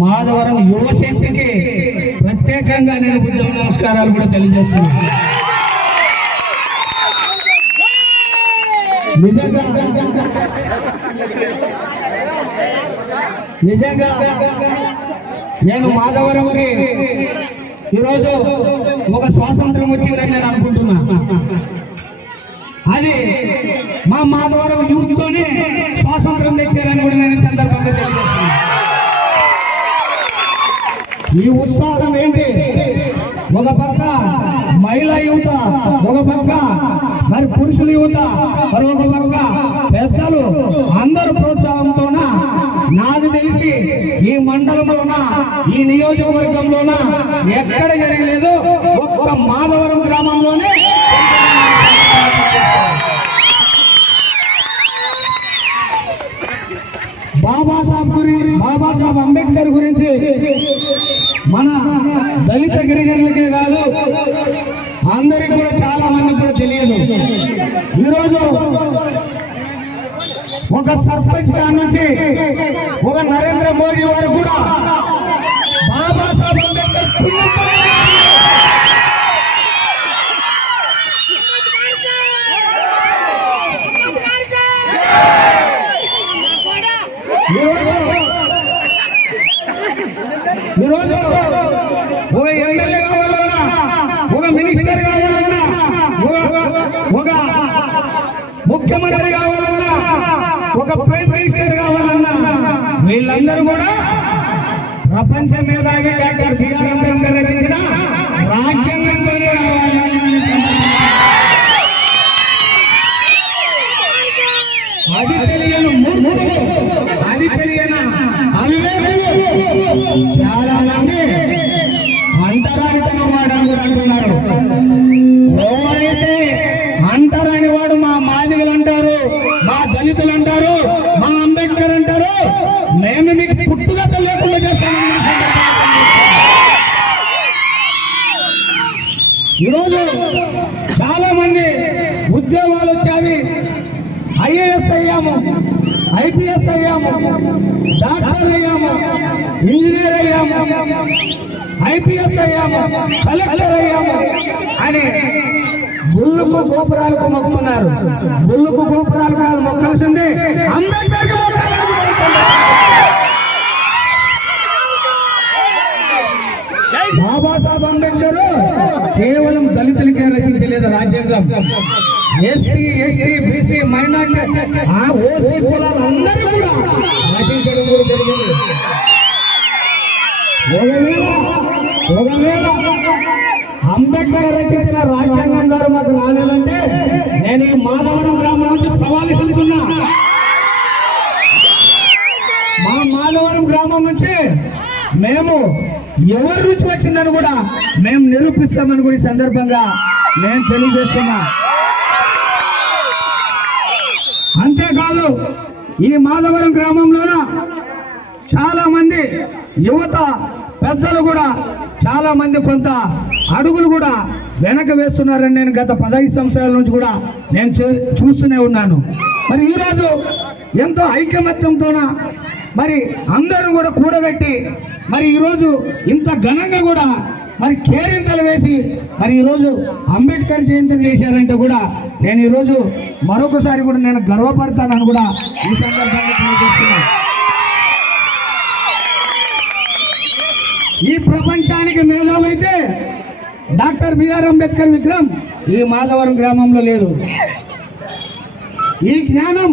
మాధవరం యువశక్తికి ప్రత్యేకంగా నేను ఉద్యమ నమస్కారాలు కూడా తెలియజేస్తున్నాను. నిజంగా నేను మాధవరంకి ఈరోజు ఒక స్వాతంత్రం వచ్చిందని నేను అనుకుంటున్నా. అది మా మాధవరం యూత్ తోనే స్వాతంత్రం తెచ్చారని కూడా నేను సందర్భంగా తెలియజేస్తున్నాను. ఈ ఉత్సాహం ఏంటి? ఒక పక్క మహిళా యువత, ఒక పక్క మరి పురుషుల యువత, మరి ఒక పక్క పెద్దలు అందరూ ప్రోత్సాహంతోన నాకు తెలిసి ఈ మండలంలోన ఈ నియోజకవర్గంలోన ఎక్కడ జరగలేదు, ఒక్క మాధవరం గ్రామంలోనే బాబాసాహెబ్ అంబేద్కర్ గురించి మన దళిత గిరిజనులకే కాదు అందరికీ కూడా చాలా మందికి కూడా తెలియదు. ఈరోజు ఒక సర్పంచ్ నుంచి ఒక నరేంద్ర మోడీ వారు కూడా బాబాసాహెబ్ అంబేద్కర్ ఈరోజు ఒక ఎమ్మెల్యే కావాలన్నా, ఒక మినిస్టర్ కావాలన్నా, ఒక ముఖ్యమంత్రి కావాలన్నా, ఒక ప్రైమ్ మినిస్టర్ కావాలన్నా వీళ్ళందరూ కూడా ప్రపంచ మేధావి డాక్టర్ బిఆర్ అంబేద్కర్ రచించిన రాజ్యాంగంతోనే రావాలి. అది తెలియని మూర్ఖులు, అది తెలియని అవివేకులు చాలా మంది అంటరానితనం వాడని కూడా అంటున్నారు. ఎవరైతే అంటరాని వాడు మా మాదిగలు అంటారు, మా దళితులు అంటారు, మా అంబేద్కర్ అంటారు, మేము మీకు పుట్టుగా తెలియకుండా చేస్తామని ఈరోజు చాలా మంది ఉద్యోగాలు వచ్చావి, ఐఏఎస్ అయ్యాము, ఐపీఎస్ అయ్యాము, డాక్టర్ అయ్యాము, ఇంజనీర్ అయ్యాము, ఐపీఎస్ అయ్యాము, కలెక్టర్ అయ్యాము అని గుళ్ళకు గోపురాలకు మొక్కుతున్నారు. గుళ్ళకు గోపురాలకు మొక్కాల్సింది అంబేద్కర్. బాబాసాహెబ్ అంబేద్కర్ కేవలం దళితులకే రచించలేదు రాజ్యాంగం. SC, ST, BC, minority, OC కులాలందరూ కూడా రచించడం కూడా జరిగింది. ఒకవేళ అంబేద్కర్ రచించిన రాజ్యాంగం గారు మాకు రాలేదంటే నేను ఈ మాధవరం గ్రామం నుంచి సవాల్ ఇస్తున్నా. మా మాధవరం గ్రామం నుంచి మేము ఎవరి నుంచి వచ్చిందని కూడా మేము నిరూపిస్తామని కూడా ఈ సందర్భంగా నేను తెలియజేస్తున్నా. అంతేకాదు ఈ మాధవరం గ్రామంలోన చాలా మంది యువత పెద్దలు కూడా చాలా మంది కొంత అడుగులు కూడా వెనక వేస్తున్నారని నేను గత 15 సంవత్సరాల నుంచి కూడా నేను చూస్తూనే ఉన్నాను. మరి ఈరోజు ఎంతో ఐకమత్యంతోన మరి అందరూ కూడా కూడగట్టి మరి ఈరోజు ఇంత ఘనంగా కూడా మరి కేరింతలు వేసి మరి ఈరోజు అంబేద్కర్ జయంతిని చేశారంటే కూడా నేను ఈరోజు మరొకసారి కూడా నేను గర్వపడతానని కూడా ఈ సందర్భంగా తెలియజేస్తున్నాను. ఈ ప్రపంచానికి మేధావైతే డాక్టర్ బిఆర్ అంబేద్కర్ విగ్రహం ఈ మాధవరం గ్రామంలో లేదు. ఈ జ్ఞానం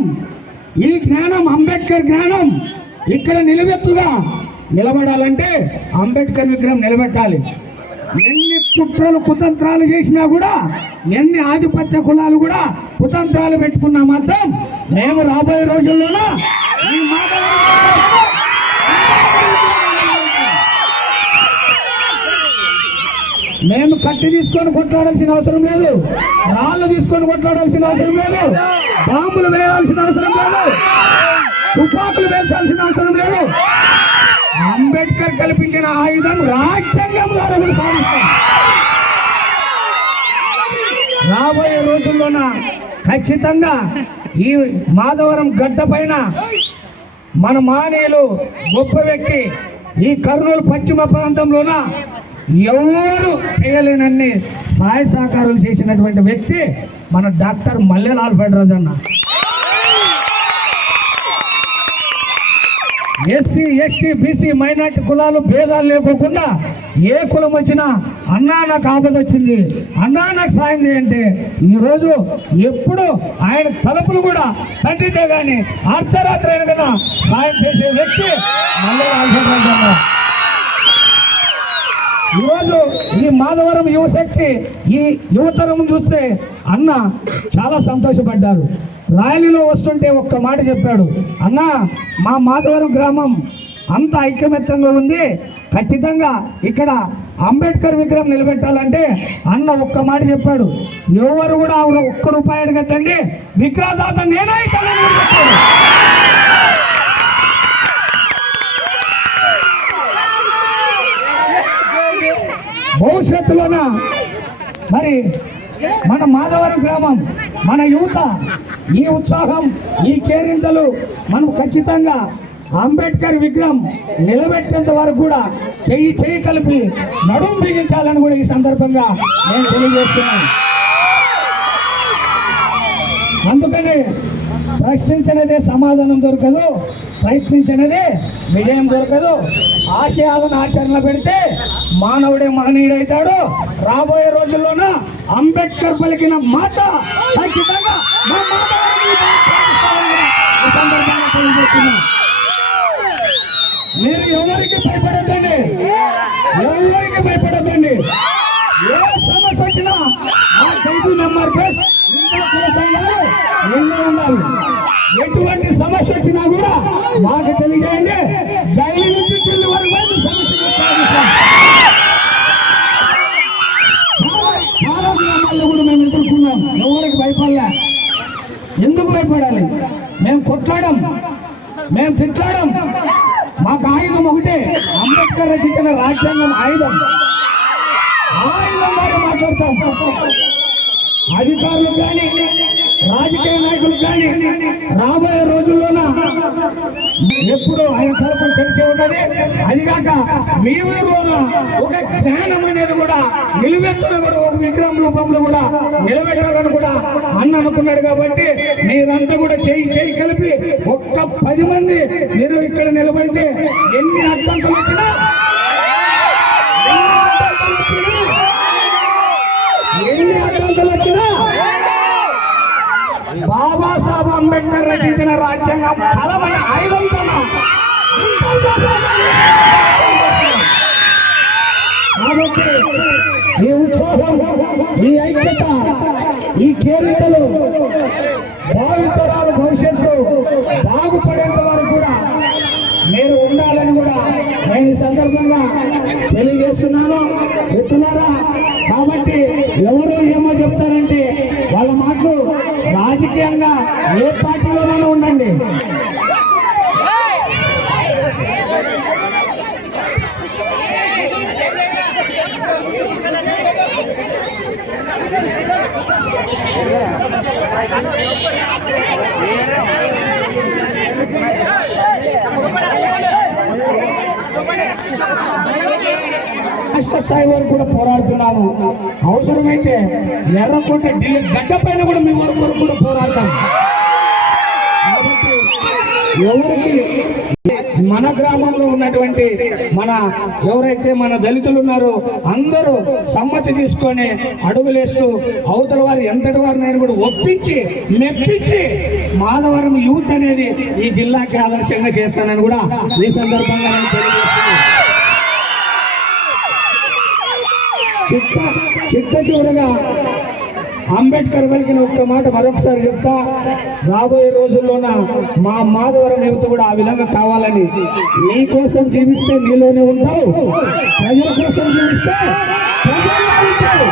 అంబేద్కర్ జ్ఞానం ఇక్కడ నిలబెత్తుగా నిలబడాలంటే అంబేద్కర్ విగ్రహం నిలబెట్టాలి. ఎన్ని కుట్రలు కుతంత్రాలు చేసినా కూడా, ఎన్ని ఆధిపత్య కులాలు కూడా కుతంత్రాలు పెట్టుకున్నా మాత్రం మేము రాబోయే రోజుల్లోన ఈ మేము కట్టి తీసుకొని కొట్లాడాల్సిన అవసరం లేదు, రాళ్ళు తీసుకొని కొట్లాడాల్సిన అవసరం లేదు, బాంబులు వేయాల్సిన అవసరం లేదు, తుపాకులు వేల్చాల్సిన అవసరం లేదు. అంబేద్కర్ కల్పించిన ఆయుధం రాజ్యాంగం ద్వారా సాధిస్తాం. రాబోయే రోజుల్లోన ఖచ్చితంగా ఈ మాధవరం గడ్డ పైన మన మానీయులు గొప్ప వ్యక్తి. ఈ కర్నూలు పశ్చిమ ప్రాంతంలోన ఎవరు చేయలేనన్ని సహాయ సహకారాలు చేసినటువంటి వ్యక్తి మన డాక్టర్ మల్లెలాల్ ఫెడరాజ్ అన్న. ఎస్సీ ఎస్టీ బీసీ మైనార్టీ కులాలు భేదాలు లేకోకుండా ఏ కులం వచ్చినా అన్నా నాకు ఆపద వచ్చింది, అన్నా నాకు సాయం చేయంటే ఈరోజు ఎప్పుడు ఆయన తలుపులు కూడా తట్టితే కానీ అర్ధరాత్రి అయిన కదా సాయం చేసే వ్యక్తి మల్లెలాల్ ఫెడరాజ్ అన్న. ఈరోజు ఈ మాధవరం యువశక్తి ఈ యువతరం చూస్తే అన్న చాలా సంతోషపడ్డారు. ర్యాలీలో వస్తుంటే ఒక్క మాట చెప్పాడు, అన్న మా మాధవరం గ్రామం అంత ఐకమత్యంగా ఉంది, ఖచ్చితంగా ఇక్కడ అంబేద్కర్ విగ్రహం నిలబెట్టాలంటే అన్న ఒక్క మాట చెప్పాడు, ఎవరు కూడా ఒక్క రూపాయి అడగద్దండి, విగ్రహదాత నేనే చెప్పాడు. భవిష్యత్తులోన మరి మన మాధవరం గ్రామం మన యువత ఈ ఉత్సాహం ఈ కేరింతలు మనం ఖచ్చితంగా అంబేద్కర్ విగ్రహం నిలబెట్టేంత వరకు కూడా చెయ్యి కలిపి నడుము బిగించాలని కూడా ఈ సందర్భంగా నేను తెలియజేస్తున్నాను. అందుకని ప్రశ్నించినదే సమాధానం దొరకదు, ప్రయత్నించినదే విజయం దొరకదు. ఆశయాలను ఆచరణ పెడితే మానవుడే మహనీయుడైతాడు. రాబోయే రోజుల్లోన అంబేద్కర్ పలికిన మాట ఖచ్చితంగా మీరు ఎవరికి భయపడద్దండి, ఎవరికి భయపడద్దండి. ఏ సమస్య వచ్చినా ఆ ఖైదీ నెంబర్ ప్లస్ ఇంకా కోసంగారు ఎన్నో ఉన్నారు. ఎటువంటి సమస్య వచ్చినా కూడా మాకు తెలియజేయండి. డైలీ నుంచి ఢిల్లీ వరకు చాలా గ్రామాల్లో కూడా మేము ఎదుర్కొన్నాం. ఎవరికి భయపడలే. ఎందుకు భయపడాలి? మేము కొట్లాడం, మేము తిట్లాడం. మాకు ఆయుధం ఒకటే, అంబేద్కర్ రచించిన రాజ్యాంగం ఆయుధం. ఆయుధం ద్వారా మాట్లాడతాం. అధికారులు కానీ రాజకీయ నాయకులు కానీ రాబోయే రోజుల్లోన ఎప్పుడు ఆయన తలుపులు తెరిచి ఉన్నది. అదిగాక మీ ఊరిలోన ఒక జ్ఞానం అనేది కూడా నిలువెత్తున కూడా ఒక విగ్రహం రూపంలో కూడా నిలబెట్టాలని కూడా అన్న అనుకున్నాడు. కాబట్టి మీరంతా కూడా చేయి కలిపి ఒక్క 10 మంది మీరు ఇక్కడ నిలబడితే ఎన్ని అడ్డంకులు వచ్చినా బాబాసాహెబ్ అంబేద్కర్ రచించిన రాజ్యాంగం బలమైన ఆయుధంతో కాబట్టి ఈ ఉత్సాహం, ఈ ఐక్యత, ఈ కేరింతలు భావితరాల భవిష్యత్తు బాగుపడేంత వరకు కూడా మీరు ఉండాలని కూడా నేను ఈ సందర్భంగా తెలియజేస్తున్నాను. చెప్తున్నారా? కాబట్టి ఎవరు ఏమో చెప్తారంటే వాళ్ళ మాటలు రాజకీయంగా ఏ పార్టీలోనైనా ఉండండి. రాష్ట్ర స్థాయి వరకు కూడా పోరాడుతున్నాము. అవసరమైతే ఎర్రకోట ఢిల్లీ గడ్డ పైన కూడా మీ వరకు కూడా పోరాడతాం. కాబట్టి ఎవరికి మన గ్రామంలో ఉన్నటువంటి మన ఎవరైతే మన దళితులు ఉన్నారో అందరూ సమ్మతి తీసుకొని అడుగులేస్తూ అవతల వారు ఎంతటి వారినైనా కూడా ఒప్పించి మెప్పించి మాధవరం యూత్ అనేది ఈ జిల్లాకి ఆదర్శంగా చేస్తానని కూడా ఈ సందర్భంగా నేను తెలియజేస్తున్నాను. చిట్ట చివరగా అంబేద్కర్ పలికిన ఒక్క మాట మరొకసారి చెప్తా. రాబోయే రోజుల్లోన మా మాధవరం యువత కూడా ఆ విధంగా కావాలని, నీ కోసం జీవిస్తే నీలోనే ఉంటావు, ప్రజల కోసం జీవిస్తే ప్రజల్లో ఉంటావు.